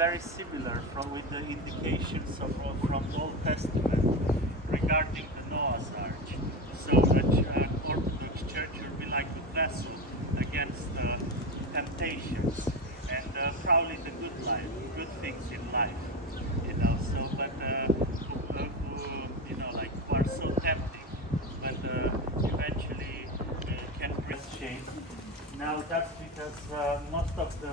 very similar with the indications from the Old Testament regarding the Noah's Ark. So the Orthodox Church will be like the vessel against temptations and probably the good things in life, you know. So, but you know, like who are so tempting, but eventually can bring shame. Now that's because most of the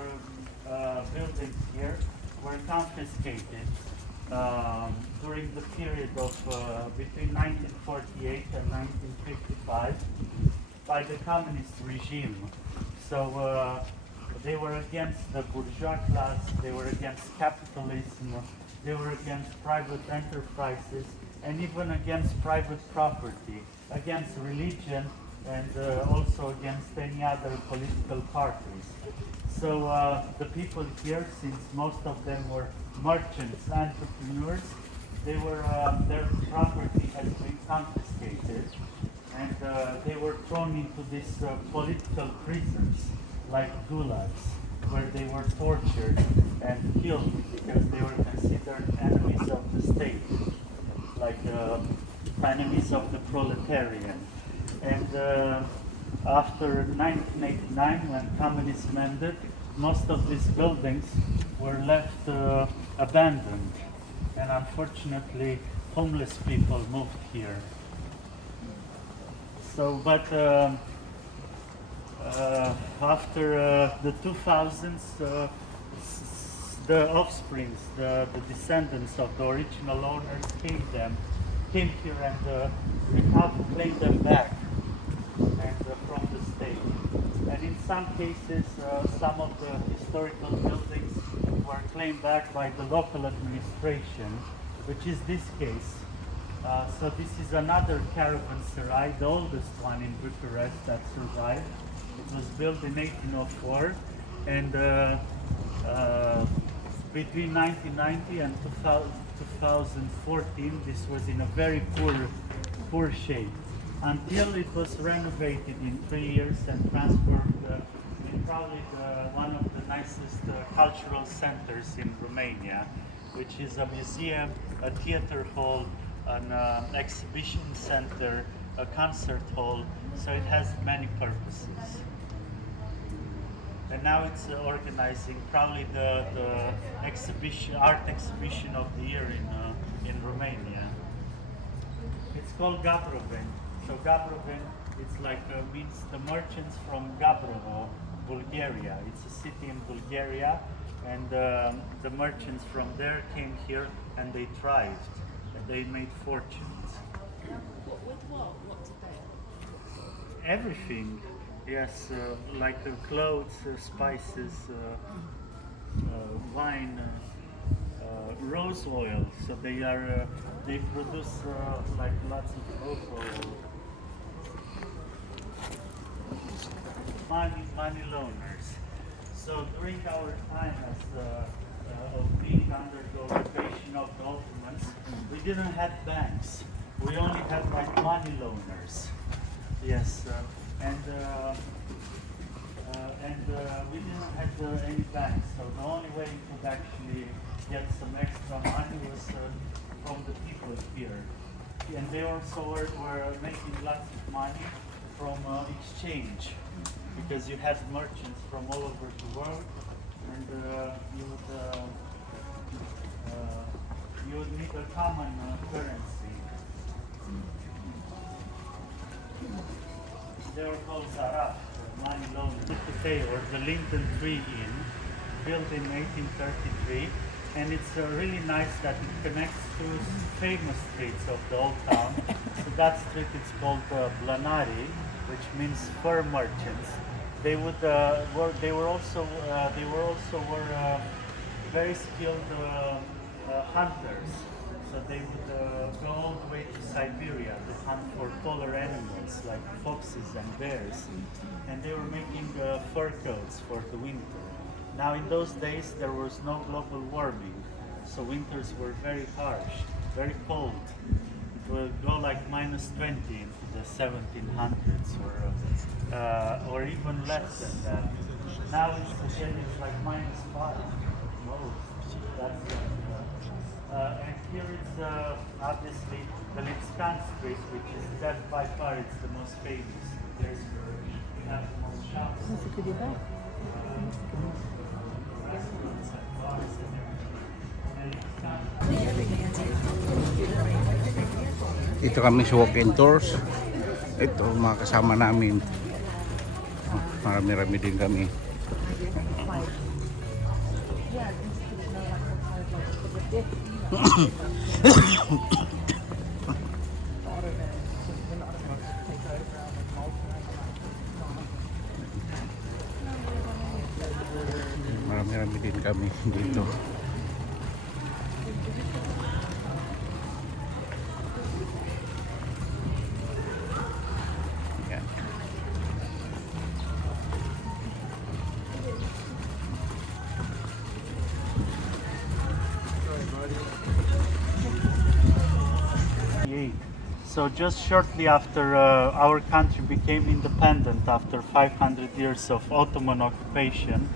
buildings here were confiscated during the period of between 1948 and 1955 by the communist regime. So they were against the bourgeois class, they were against capitalism, they were against private enterprises, and even against private property, against religion, and also against any other political parties. So the people here, since most of them were merchants, entrepreneurs, their property has been confiscated, and they were thrown into these political prisons, like gulags, where they were tortured and killed because they were considered enemies of the state, like enemies of the proletariat. And after 1989, when communism ended, most of these buildings were left abandoned, and unfortunately homeless people moved here. So, but after the 2000s, the offsprings, the descendants of the original owners came here and claimed them back and from the state. And in some cases, some of the historical buildings were claimed back by the local administration, which is this case. So this is another caravanserai, the oldest one in Bucharest that survived. It was built in 1804, and between 1990 and 2014, this was in a very poor shape, until it was renovated in 3 years and transformed in probably one of the nicest cultural centers in Romania, which is a museum, a theater hall, an exhibition center, a concert hall, so it has many purposes. And now it's organizing probably the art exhibition of the year in Romania. It's called Gabroven. So Gabroven, it's like means the merchants from Gabrovo, Bulgaria. It's a city in Bulgaria, and the merchants from there came here and they thrived. They made fortunes. With what? What did they? Everything, yes, like clothes, spices, wine, rose oil. So they produce like lots of rose oil. Money loaners. So during our time as of being under the occupation of the Ottomans, we didn't have banks. We only had like money loaners. Yes, and we didn't have any banks. So the only way you could actually get some extra money was from the people here. And they also were making lots of money from exchange, because you had merchants from all over the world, and you would need a common currency. They were called Zaraf, money loaners. Or the Linden Tree Inn, built in 1833, and it's really nice that it connects two famous streets of the old town. So that street is called Blanari, which means fur merchants. They were also very skilled hunters. So they would go all the way to Siberia to hunt for polar animals like foxes and bears, and they were making fur coats for the winter. Now in those days there was no global warming, so winters were very harsh, very cold. It would go like -20 into the 1700s, or even less than that. Now it's like -5 most. That's and here it's obviously the Lipskan Street, which is that by far it's the most famous. There's we have the most shops, restaurants and bars and everything. Ito kami sa walk-in tours. Ito mga kasama namin. Marami-rami din kami. Marami-rami din kami dito. Yan. So just shortly after our country became independent, after 500 years of Ottoman occupation,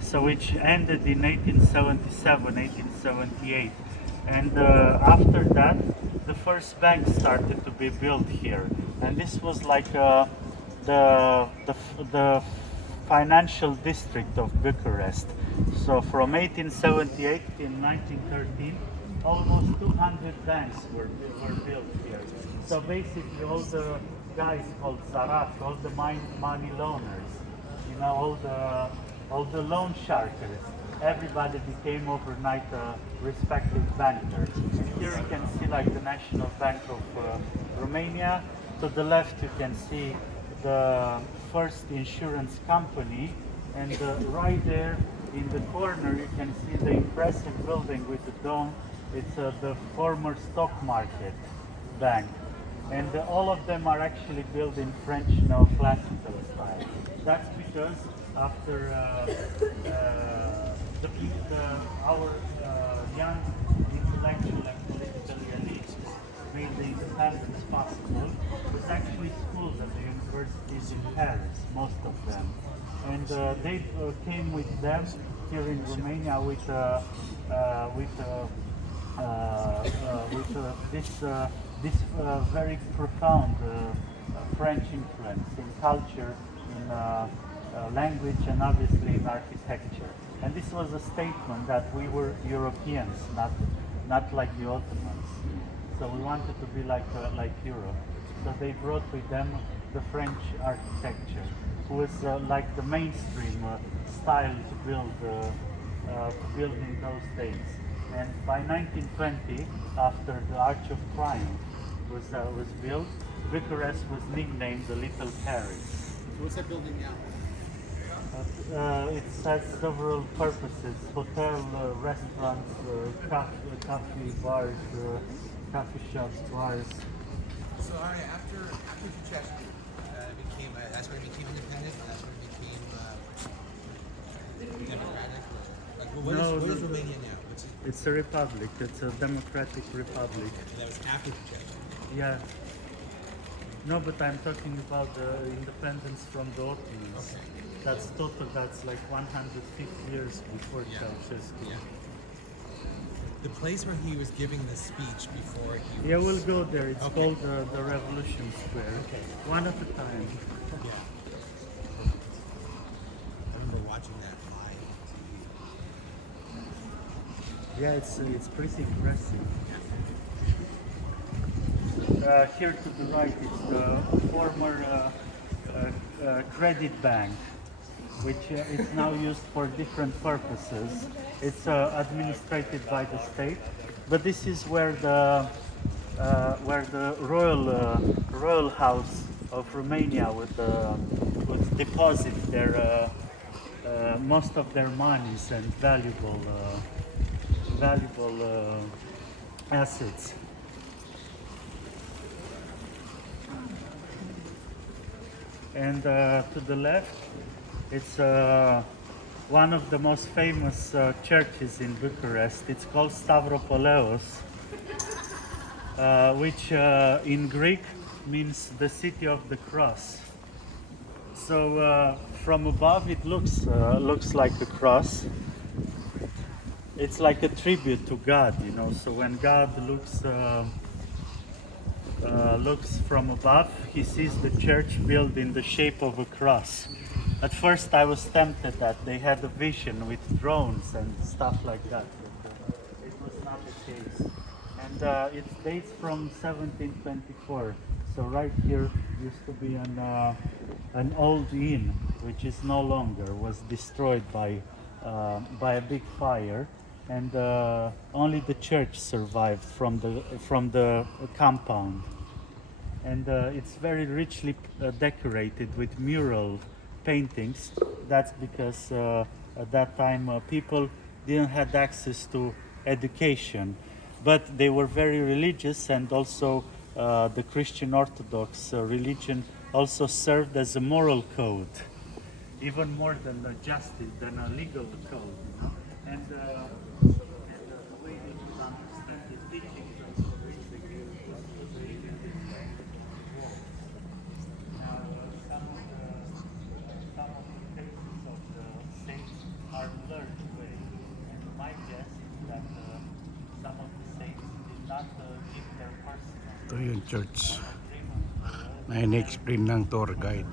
so which ended in 1877, 1878, and after that, the first bank started to be built here, and this was like the financial district of Bucharest. So from 1878 to 1913, almost 200 banks were built here. So basically all the guys called Zarat, all the money loaners, you know, all the loan sharkers, everybody became overnight a respected banker. And here you can see like the National Bank of Romania. To the left you can see the first insurance company, and right there in the corner you can see the impressive building with the dome. It's the former stock market bank, and all of them are actually built in French neoclassical style. That's because after our young intellectual and political elite made the independence possible, was actually schools at the universities in Paris, most of them, and they came with them here in Romania with this very profound French influence in culture, in language, and obviously in architecture. And this was a statement that we were Europeans, not like the Ottomans. So we wanted to be like Europe. So they brought with them the French architecture, who was like the mainstream style to build in those days. And by 1920, after the Arch of Triumph was built, Bucharest was nicknamed the Little Paris. What's that building now? It has several purposes: hotel, restaurants, coffee bars, coffee shops, bars. So after Bucharest became, that's when it became independent. That's when it became democratic. Like, what is Romania now? It's a republic. It's a democratic republic. And that was after Bucharest. Yeah. No, but I'm talking about the independence from the Ottomans. Okay. That's total. That's like 150 years before Ceausescu. Yeah. The place where he was giving the speech before he was... Yeah, we'll go there. It's Okay. called the Revolution Square. Okay. One at a time. Yeah. I remember watching that live on TV. Yeah, it's pretty impressive. Here to the right is the former credit bank, which is now used for different purposes. It's administrated by the state, but this is where the royal house of Romania would deposit their most of their monies and valuable assets. And to the left, it's one of the most famous churches in Bucharest. It's called Stavropoleos, which in Greek means the city of the cross. So from above it looks like a cross, it's like a tribute to God, you know. So when God looks from above, he sees the church built in the shape of a cross. At first I was tempted that they had a vision with drones and stuff like that, but it was not the case. And it dates from 1724. So right here used to be an old inn, which is no longer, was destroyed by a big fire, and only the church survived from the compound. And it's very richly decorated with mural paintings. That's because at that time people didn't have access to education, but they were very religious, and also the Christian Orthodox religion also served as a moral code, even more than a justice, than a legal code, you know? And the way they should understand the teachings of basically some of the faces of the saints are blurred away. And my guess is that some of the saints did not give their personal Ito yung church agreement na in-explain ng tour guide.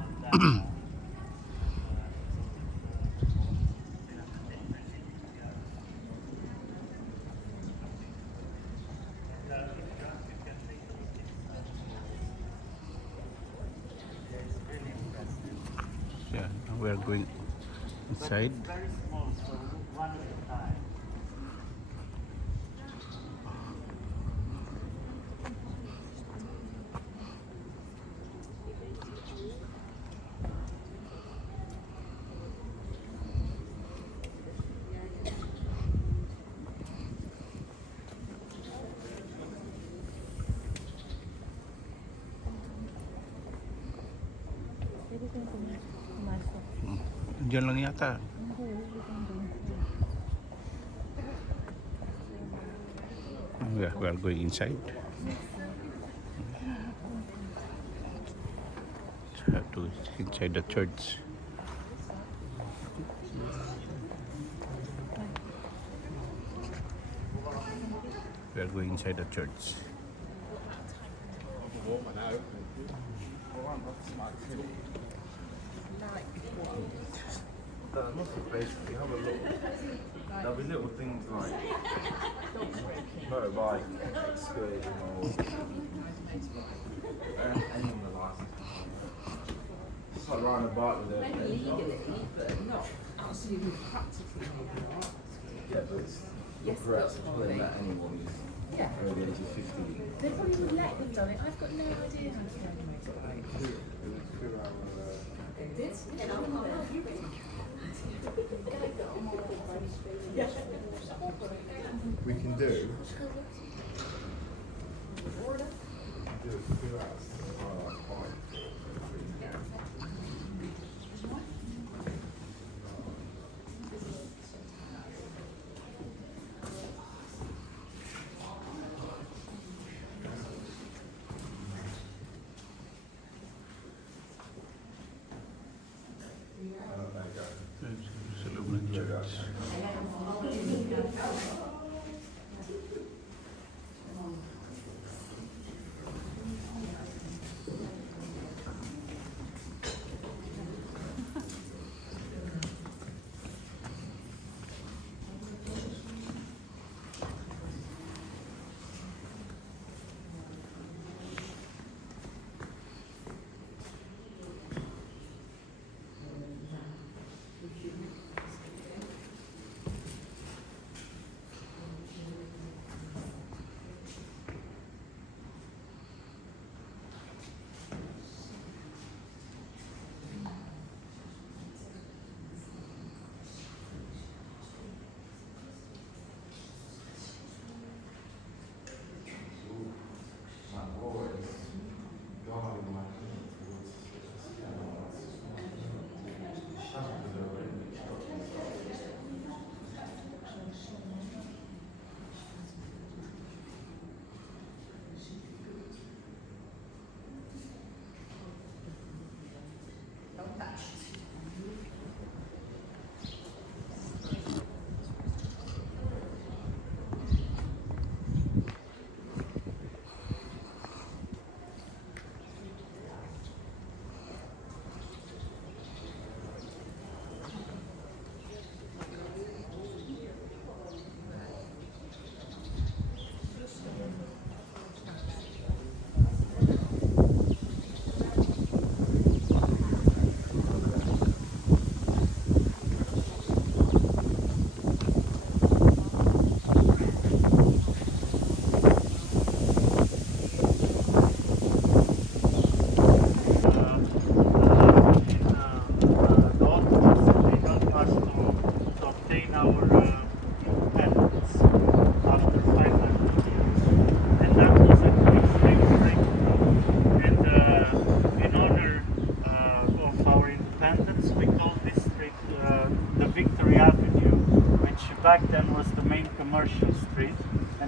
Yeah, now we are going inside. very small, so one at a time. Diyan lang yata. We are going inside. To inside the church. We are going inside the church. Basically, have a look. There'll be little things like motorbike excursion or any of the license. It's like riding a bike with a but not absolutely practically. yeah, but it's regrets playing that anyone who's over the age of 50. They probably would let them done it. I've got no idea how to ride a motorbike. We can do. Do it 2 hours. Sa loob ng church.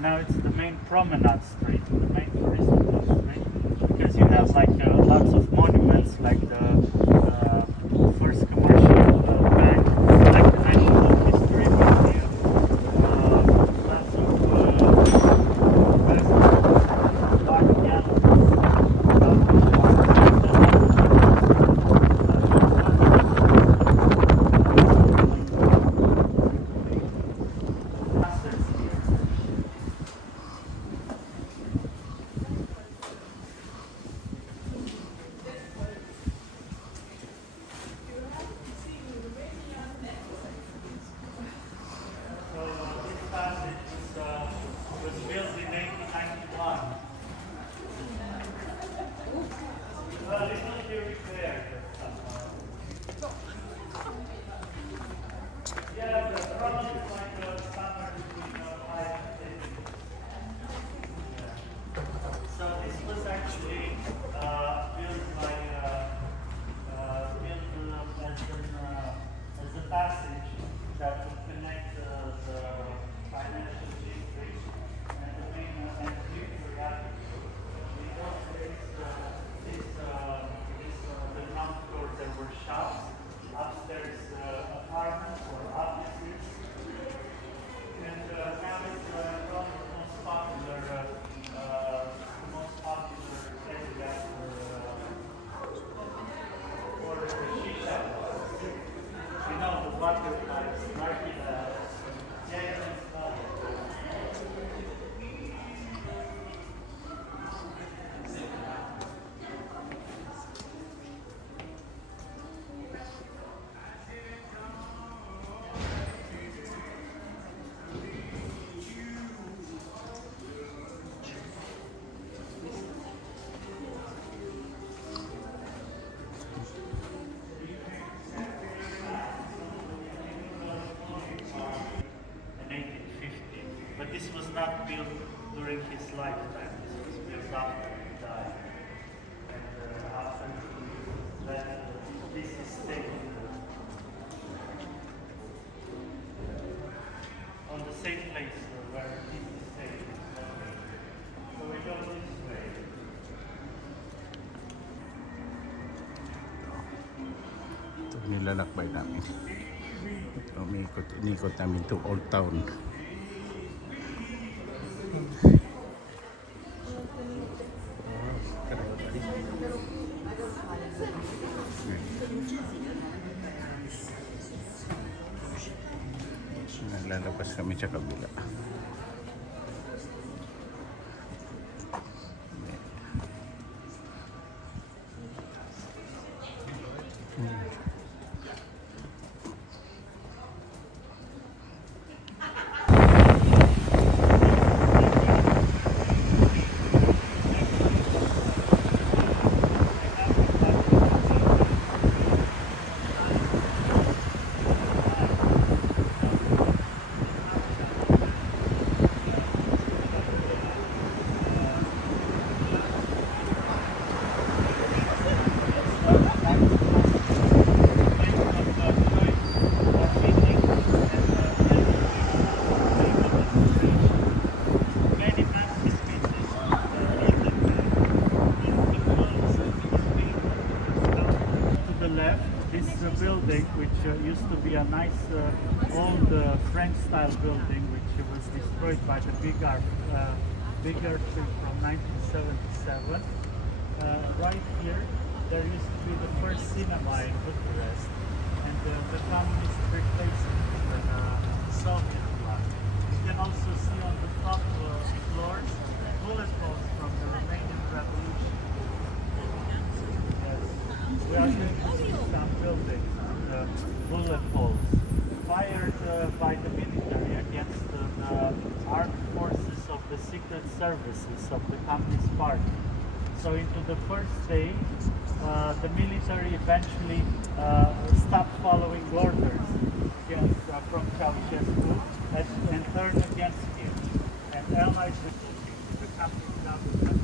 now it's the main promenade street, the main tourist street, because you have like lots of monuments, like the first commercial bank, like the National History Museum, lots of art was built in 1891. Well, it's not here repaired. Yeah, the problem is like somewhere between 5 and 10. So this was actually built by as a passage that would connect the financial district and the main and future avenue. In those days, the ground floor there were shops, upstairs apartments or offices, and now it's probably the most popular area for shisha bars. You know, the butterflies, nargileh. Yeah, in 1850. But this was not built during his lifetime. This was built after he died. And after he left this estate on the same place where his estate is located. So we go this way. Ito nilalakbay namin. Umiikot namin to Old Town. Lalabas kami sa kabila. Building, which used to be a nice old French-style building, which was destroyed by the big earthquake from 1977. Right here, there used to be the first cinema in Bucharest, and the communists replaced it with a Soviet one. You can also see on the top floors bullet holes from the Romanian Revolution. Yes. We are going to see some buildings and bullet holes fired by the military against the armed forces of the secret services of the Communist Party. So into the first day, the military eventually stopped following orders from Ceausescu and turned against him and allied with the Communist government.